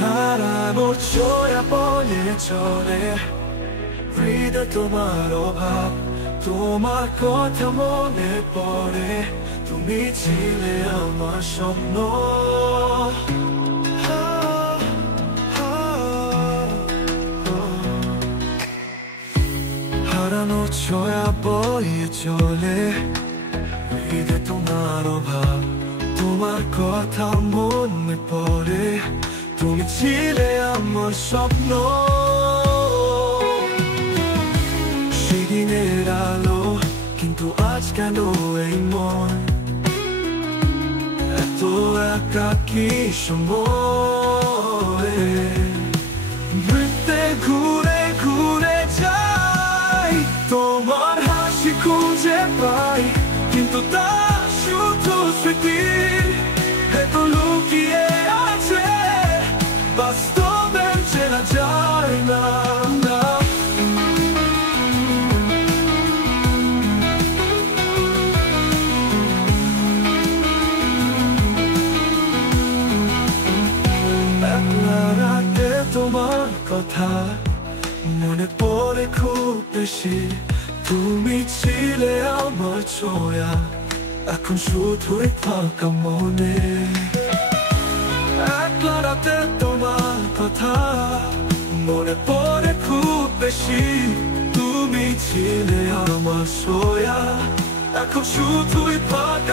হারানো ছোঁয়া বয়ে চলে হৃদয় তোমার অভাব, তোমার কথা মনে পড়ে, তুমি ছিলে আমার স্বপ্ন। হারানো ছোঁয়া বয়ে চলে হৃদয় তোমার অভাব, তোমার কথা মনে পড়ে, তুমি ছিলে আমার স্বপ্ন। সেদিনের আলো কিন্তু আজ কেন এই মন এত একাকী সময়, বৃত্তে ঘুরে ঘুরে যাই, তোমার হাসি খুঁজে পাই, কিন্তু তা শুধু স্মৃতি, এত লুকিয়ে আছে বাস্তবে চেনা যায় না। রাতে তোমার কথা মনে পড়ে খুব বেশি, তুমি ছিলে আমার ছোঁয়া, এখন শুধুই ফাঁকা মনে। একলা রাতে তোমার কথা মনে পড়ে খুব বেশি, তুমি ছিলে আমার ছোঁয়া, এখন শুধুই ফাঁকা